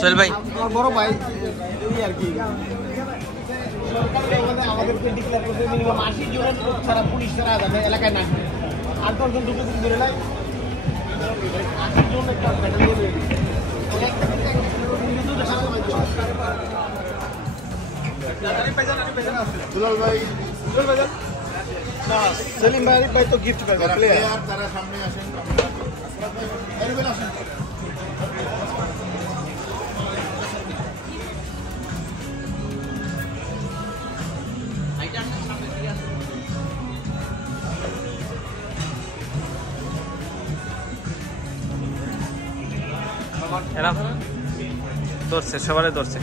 সোহেল ভাই বড় ভাই এই আর কি আমাদেরকে ডিক্লেয়ার করতে মিনিমাম 80 জন ছাড়া পুলিশ ছাড়া যাবে এলাকায় না 8-10 জন ঢুকে ধরে নাই 80 জন একটা ব্যাটালিয়ন দুলাল ভাই না সেলিম ভাই তো গিফট পাবে প্লেয়ার তারা সামনে আসেন আসেন এরা ধরছে সবারে ধরছে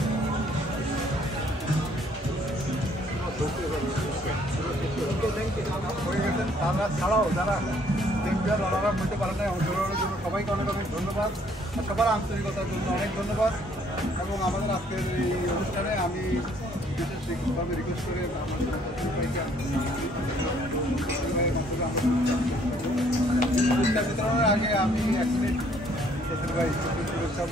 ছাড়াও যারা চ্যাম্পিয়ন ওনারা বলতে পারেন না অংশগ্রহণের জন্য সবাইকে অনেক অনেক ধন্যবাদ আর সবার আন্তরিকতার জন্য অনেক ধন্যবাদ এবং আমাদের আজকের এই অনুষ্ঠানে আমি বিশেষভাবে রিকোয়েস্ট করে আমাদের সবাইকে পুরস্কার বিতরণের আগে আমি 1 মিনিট ভাই শুভেচ্ছা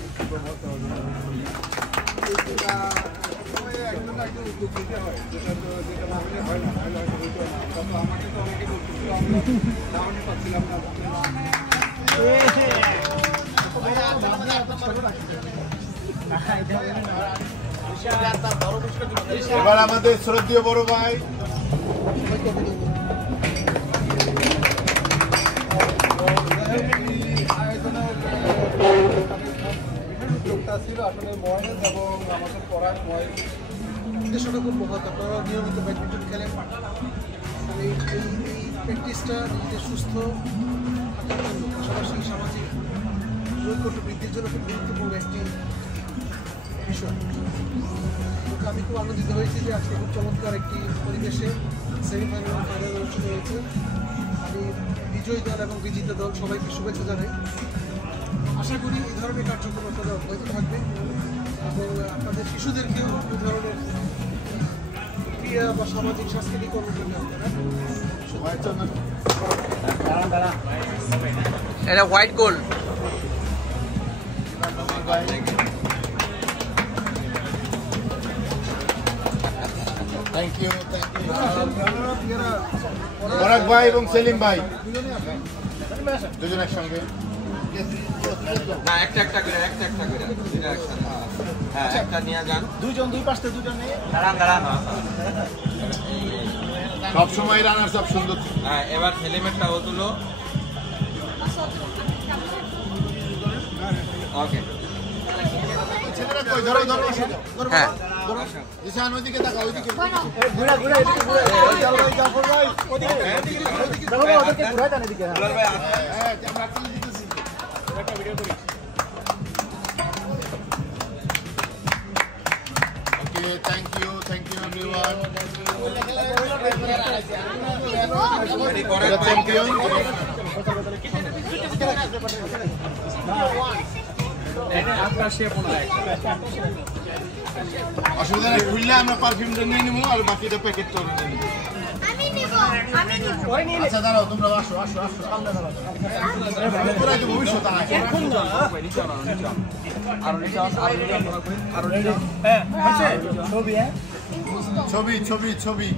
একজন একজন উদ্যোগ নিতে হয় যেটা না হলে হয় না হয়তো হয়তো আমাকে তো অনেকে বলছিল আমরা দাওয়ানি পাচ্ছিলাম না এবার আমাদের শ্রদ্ধেয় বড় ভাই উদ্যোগটা ছিল আসলে মহেশ এবং আমাদের পড়ার মহেশ উদ্দেশ্যটা খুব মহৎ আপনারা নিয়মিত ব্যাডমিন্টন খেলেন এই প্র্যাকটিসটা নিজেদের সুস্থ থাকার জন্য পাশাপাশি সামাজিক ঐক্য বৃদ্ধির জন্য খুব গুরুত্বপূর্ণ একটি বিষয় আমি খুব আনন্দিত হয়েছি যে আজকে খুব চমৎকার একটি পরিবেশে সেমিফাইনাল এবং ফাইনাল অনুষ্ঠিত হয়েছে আমি বিজয়ী দল এবং বিজিত দল সবাইকে শুভেচ্ছা জানাই আশা করি এই ধরনের কার্যক্রম আপনারা অব্যাহত থাকবে এবং আপনাদের শিশুদেরকেও এই ধরনের ক্রিয়া বা সামাজিক সাংস্কৃতিক কর্মকাণ্ডে আপনারা এটা হোয়াইট গোল্ড থ্যাংক ইউ পরাগ ভাই এবং সেলিম ভাই দুজন একসঙ্গে না একটা করে হ্যাঁ একটা নিয়ে যান দুইজন দুই পাশে দুজন নিয়ে দাঁড়ান সবসময় রানার সব সুন্দর হ্যাঁ এবার সেলিমেরটা ও তুলো ওকে হ্যাঁ ঈশান ওইদিকে তাকা ওইদিকে থ্যাংক ইউ এভরিওয়ান চ্যাম্পিয়ন অসুবিধা নেই খুললে আমরা পারফিউমটা নিয়ে নেবো আর বাকিটা প্যাকেট করে নেবো আচ্ছা দাঁড়াও তোমরা আসো ভবিষ্যৎ ছবি